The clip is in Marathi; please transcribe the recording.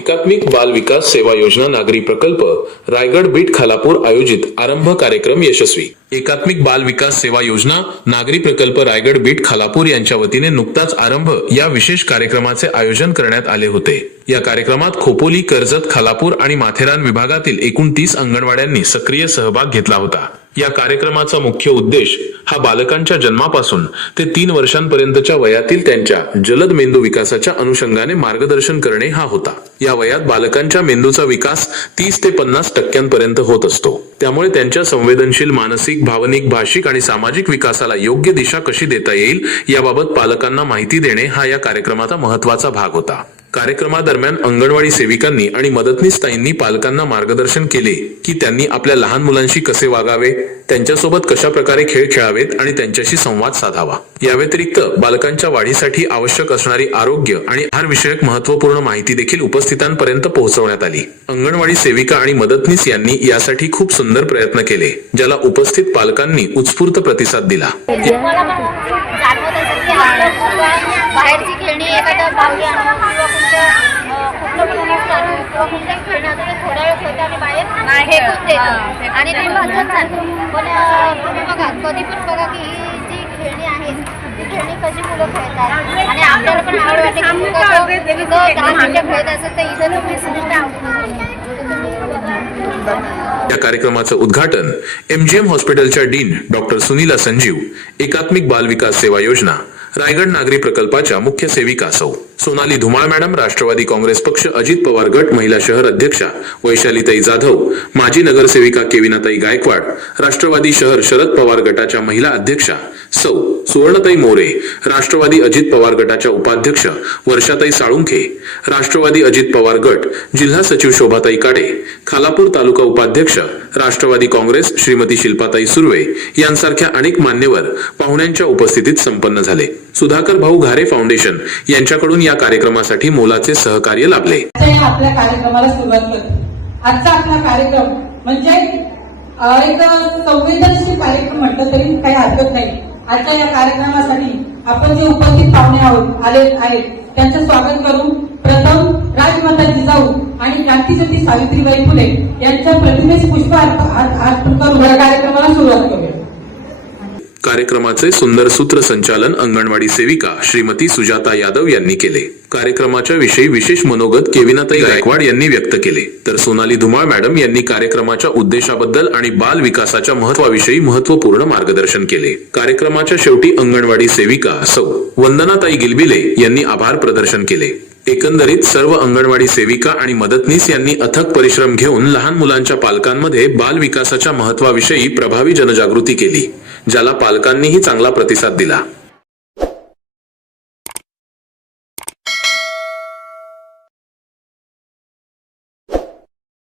एकात्मिक बाल विकास सेवा योजना नागरी प्रकल्प रायगड बीट खालापूर आयोजित आरंभ कार्यक्रम यशस्वी. एकात्मिक बाल विकास सेवा योजना नागरी प्रकल्प रायगड बीट खालापूर यांच्या वतीने नुकताच आरंभ या विशेष कार्यक्रमाचे आयोजन करण्यात आले होते. या कार्यक्रमात खोपोली कर्जत खालापूर आणि माथेरान विभागातील एकूण तीस अंगणवाड्यांनी सक्रिय सहभाग घेतला होता. या कार्यक्रमाचा मुख्य उद्देश हा बालकांच्या जन्मापासून ते तीन वर्षांपर्यंतच्या वयातील त्यांच्या जलद मेंदू विकासाच्या अनुषंगाने मार्गदर्शन करणे हा होता. या वयात बालकांच्या मेंदूचा विकास तीस ते पन्नास टक्क्यांपर्यंत होत असतो. त्यामुळे त्यांच्या संवेदनशील मानसिक भावनिक भाषिक आणि सामाजिक विकासाला योग्य दिशा कशी देता येईल याबाबत पालकांना माहिती देणे हा या कार्यक्रमाचा महत्त्वाचा भाग होता. कार्यक्रमादरम्यान अंगणवाडी सेविकांनी आणि मदतनीस पालकांना मार्गदर्शन केले की त्यांनी आपल्या लहान मुलांशी कसे वागावे त्यांच्यासोबत कशा प्रकारे खेळ खेळावेत आणि त्यांच्याशी संवाद साधावा. या व्यतिरिक्त बालकांच्या वाढीसाठी आवश्यक असणारी आरोग्य आणि आहार विषयक महत्त्वपूर्ण माहिती देखील उपस्थितांपर्यंत पोहोचवण्यात आली. अंगणवाडी सेविका आणि मदतनीस यांनी यासाठी खूप सुंदर प्रयत्न केले ज्याला उपस्थित पालकांनी उत्स्फूर्त प्रतिसाद दिला. बाहेरची खेळणी फेकून देतो आणि ते म्हणतात चालतं पण तुम्ही बघा कधी पण बघा की ही जी खेळणी आहेत ती खेळणी कशी मुलं खेळतात? आणि आपल्याला पण आवड वाटते की मुलं जर इथं दहा मिनिटं खेळत असेल तर इथं तुम्ही आवडून या कार्यक्रमाचं उद्घाटन एमजीएम हॉस्पिटलच्या डीन डॉक्टर सुनीला संजीव एकात्मिक बाल विकास सेवा योजना रायगड नागरी प्रकल्पाच्या मुख्य सेविका सौ सोनाली धुमाळ मॅडम राष्ट्रवादी काँग्रेस पक्ष अजित पवार गट महिला शहर अध्यक्षा वैशालीताई जाधव माजी नगरसेविका केविनाताई गायकवाड राष्ट्रवादी शहर शरद पवार गटाच्या महिला अध्यक्षा सौ. सुवर्णताई मोरे राष्ट्रवादी अजित पवार गटाच्या उपाध्यक्ष वर्षाताई साळुंखे राष्ट्रवादी अजित पवार गट जिल्हा सचिव शोभाताई काडे खालापूर तालुका उपाध्यक्ष राष्ट्रवादी काँग्रेस श्रीमती शिल्पाताई सुर्वे यांसारख्या अनेक मान्यवर पाहुण्यांच्या उपस्थितीत संपन्न झाले. सुधाकर भाऊ घारे फाउंडेशन यांच्याकडून या कार्यक्रमासाठी मोलाचे सहकार्य लाभले. आपल्या कार्यक्रमाला सुरुवात करतो आजचा आपला कार्यक्रम म्हणजे एक संवेदनशील कार्यक्रम म्हटलं तरी काही हरकत नाही. आजच्या या कार्यक्रमासाठी आपण जे उपस्थित पाहुणे आहोत आले आहेत त्यांचं स्वागत करून प्रथम राजमाता जिजाऊ आणि क्रांतीज्योती सावित्रीबाई फुले यांच्या प्रतिमेस पुष्प अर्पण करून या कार्यक्रमाला सुरुवात करूया. कार्यक्रमाचे सुंदर सूत्रसंचालन अंगणवाडी सेविका श्रीमती सुजाता यादव यांनी केले. कार्यक्रमाच्या विषयी विशेष मनोगत केविनाताई गायकवाड यांनी व्यक्त केले. तर सोनाली धुमाळ मॅडम यांनी कार्यक्रमाच्या उद्देशाबद्दल आणि बाल विकासाच्या महत्वाविषयी महत्त्वपूर्ण मार्गदर्शन केले. कार्यक्रमाच्या शेवटी अंगणवाडी सेविका सौ. वंदनाताई गिलबिले यांनी आभार प्रदर्शन केले. एकंदरीत सर्व अंगणवाडी सेविका आणि मदतनीस यांनी अथक परिश्रम घेऊन लहान मुलांच्या पालकांमध्ये बाल विकासाच्या महत्वाविषयी प्रभावी जनजागृती केली ज्याला पालकांनीही चांगला प्रतिसाद दिला.